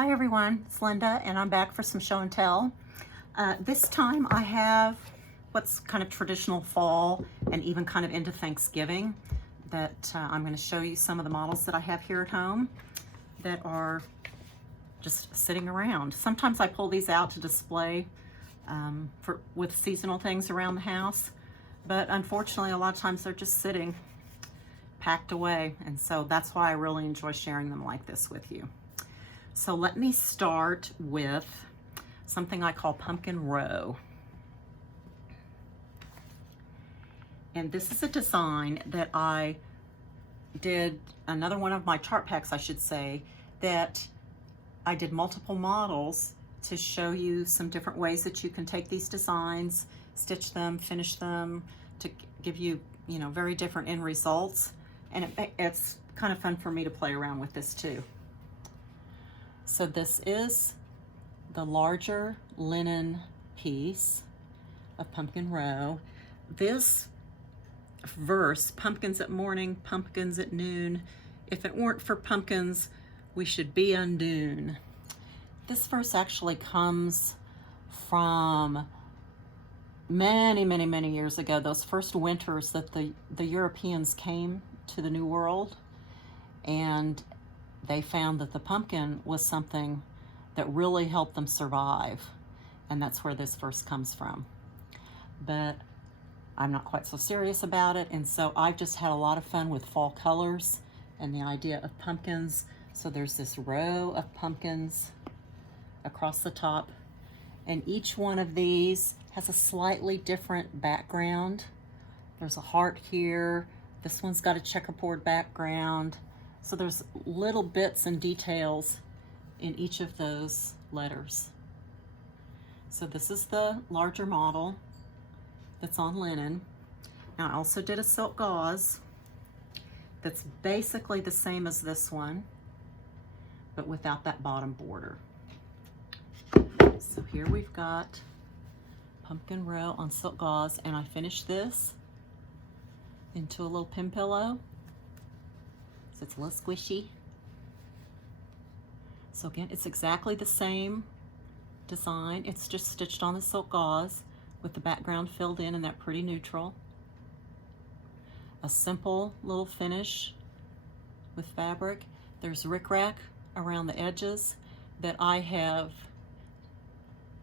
Hi everyone, it's Linda and I'm back for some show and tell. This time I have what's kind of traditional fall and even kind of into Thanksgiving that I'm going to show you some of the models that I have here at home that are just sitting around. Sometimes I pull these out to display with seasonal things around the house, but unfortunately a lot of times they're just sitting packed away, and so that's why I really enjoy sharing them like this with you. So let me start with something I call Pumpkin Row. And this is a design that I did, another one of my chart packs I should say, that I did multiple models to show you some different ways that you can take these designs, stitch them, finish them, to give you, very different end results. And it's kind of fun for me to play around with this too. So this is the larger linen piece of Pumpkin Row. This verse, pumpkins at morning, pumpkins at noon, if it weren't for pumpkins, we should be undone. This verse actually comes from many years ago, those first winters that the Europeans came to the New World, and they found that the pumpkin was something that really helped them survive, and that's where this verse comes from. But I'm not quite so serious about it, and so I've just had a lot of fun with fall colors and the idea of pumpkins. So there's this row of pumpkins across the top, and each one of these has a slightly different background. There's a heart here. This one's got a checkerboard background. So there's little bits and details in each of those letters. So this is the larger model that's on linen. Now I also did a silk gauze that's basically the same as this one, but without that bottom border. So here we've got Pumpkin Row on silk gauze, and I finished this into a little pin pillow. So it's a little squishy. So again, it's exactly the same design. It's just stitched on the silk gauze with the background filled in that pretty neutral. A simple little finish with fabric. There's rickrack around the edges that I have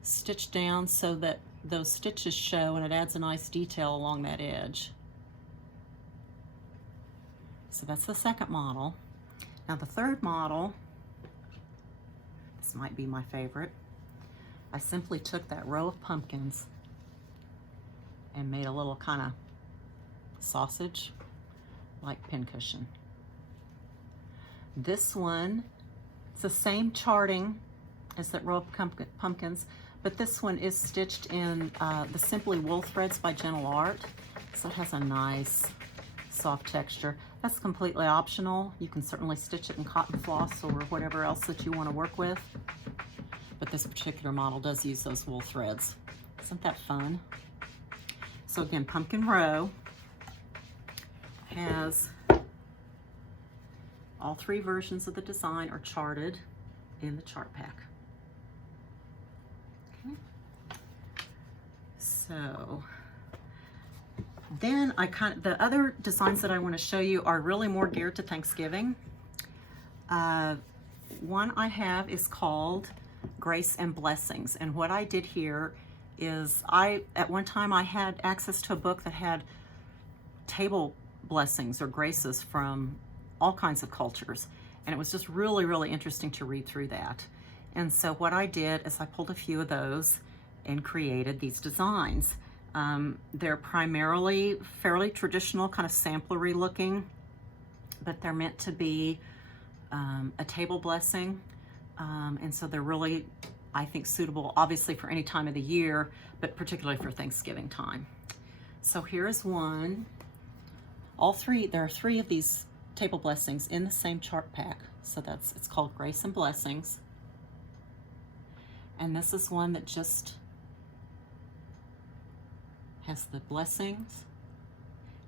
stitched down so that those stitches show, and it adds a nice detail along that edge. So that's the second model. Now the third model, this might be my favorite. I simply took that row of pumpkins and made a little kind of sausage like pincushion. This one, it's the same charting as that row of pumpkins, but this one is stitched in the Simply Wool threads by Gentle Art. So it has a nice soft texture. That's completely optional. You can certainly stitch it in cotton floss or whatever else that you want to work with. But this particular model does use those wool threads. Isn't that fun? So again, Pumpkin Row has all three versions of the design are charted in the chart pack. Okay. So then the other designs that I want to show you are really more geared to Thanksgiving. One I have is called Grace and Blessings, and what I did here is at one time I had access to a book that had table blessings or graces from all kinds of cultures, and it was just really interesting to read through that. And so what I did is I pulled a few of those and created these designs. They're primarily fairly traditional, kind of samplery looking, but they're meant to be a table blessing. And so they're really, I think, suitable obviously for any time of the year, but particularly for Thanksgiving time. So here's one. There are three of these table blessings in the same chart pack. So it's called Grace and Blessings. And this is one that just has the blessings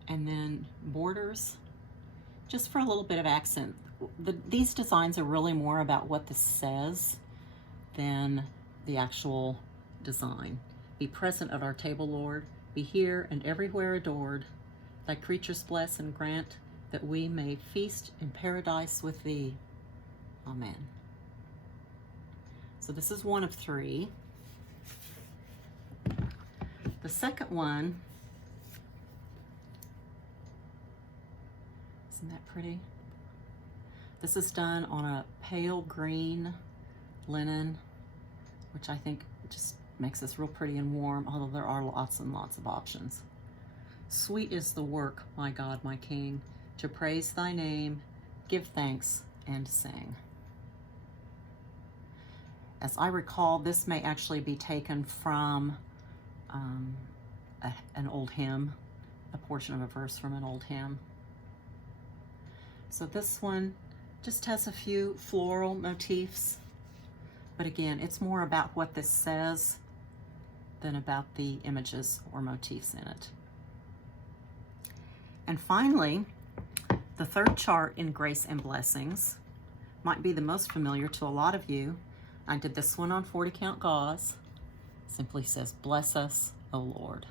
and then borders just for a little bit of accent these designs are really more about what this says than the actual design. Be present at our table, Lord. Be here and everywhere adored. Thy creatures bless and grant that we may feast in paradise with thee. Amen. So this is one of three. The second one, isn't that pretty? This is done on a pale green linen, which I think just makes this real pretty and warm, although there are lots and lots of options. Sweet is the work, my God, my King, to praise thy name, give thanks, and sing. As I recall, this may actually be taken from an old hymn, a portion of a verse from an old hymn. So this one just has a few floral motifs, but again, it's more about what this says than about the images or motifs in it. And finally, the third chart in Grace and Blessings might be the most familiar to a lot of you. I did this one on 40 count gauze. Simply says, bless us, O Lord.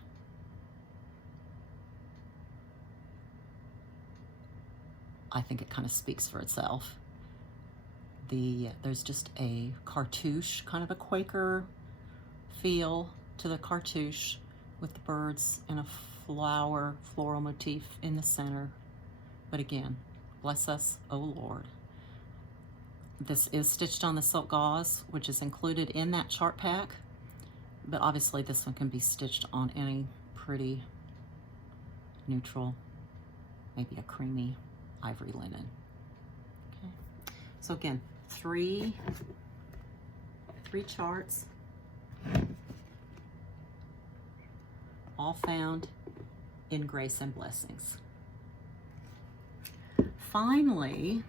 I think it kind of speaks for itself. There's just a cartouche, kind of a Quaker feel to the cartouche with the birds and a floral motif in the center. But again, bless us, O Lord. This is stitched on the silk gauze, which is included in that chart pack, but obviously this one can be stitched on any pretty neutral, maybe a creamy ivory linen. Okay. So again, three charts, all found in Grace and Blessings. Finally,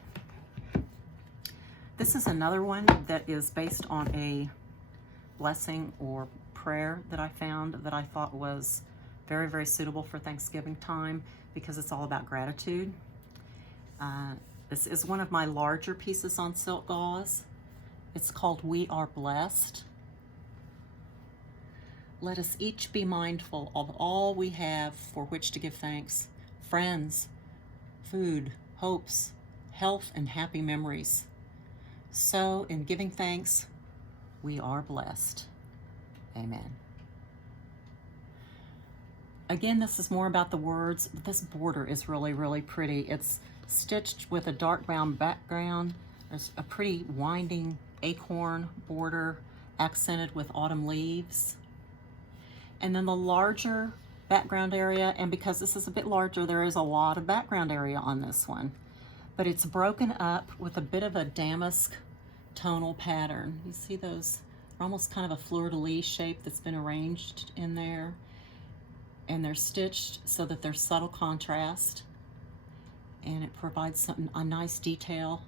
this is another one that is based on a blessing or prayer that I found that I thought was very, very suitable for Thanksgiving time because it's all about gratitude. This is one of my larger pieces on silk gauze. It's called We Are Blessed. Let us each be mindful of all we have for which to give thanks. Friends, food, hopes, health, and happy memories. So, in giving thanks, we are blessed. Amen. Again, this is more about the words, but this border is really, really pretty. It's stitched with a dark brown background. There's a pretty winding acorn border accented with autumn leaves. And then the larger background area, and because this is a bit larger, there is a lot of background area on this one. But it's broken up with a bit of a damask tonal pattern. You see those, almost kind of a fleur-de-lis shape that's been arranged in there. And they're stitched so that there's subtle contrast. And it provides a nice detail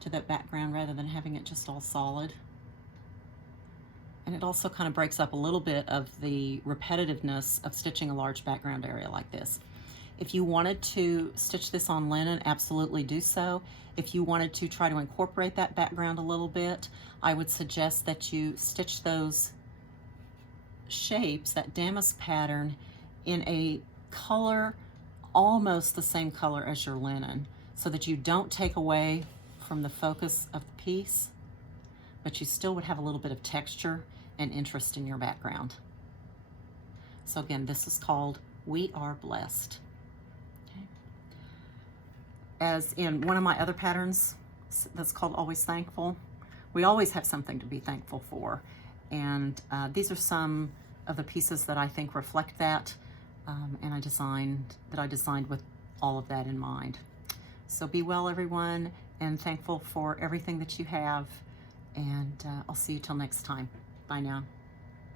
to that background rather than having it just all solid. And it also kind of breaks up a little bit of the repetitiveness of stitching a large background area like this. If you wanted to stitch this on linen, absolutely do so. If you wanted to try to incorporate that background a little bit, I would suggest that you stitch those shapes, that damask pattern, in a color almost the same color as your linen, so that you don't take away from the focus of the piece, but you still would have a little bit of texture and interest in your background. So again, this is called We Are Blessed. Okay. As in one of my other patterns that's called Always Thankful, we always have something to be thankful for. And these are some of the pieces that I think reflect that, and I designed with all of that in mind. So be well, everyone, and thankful for everything that you have. And I'll see you till next time. Bye now.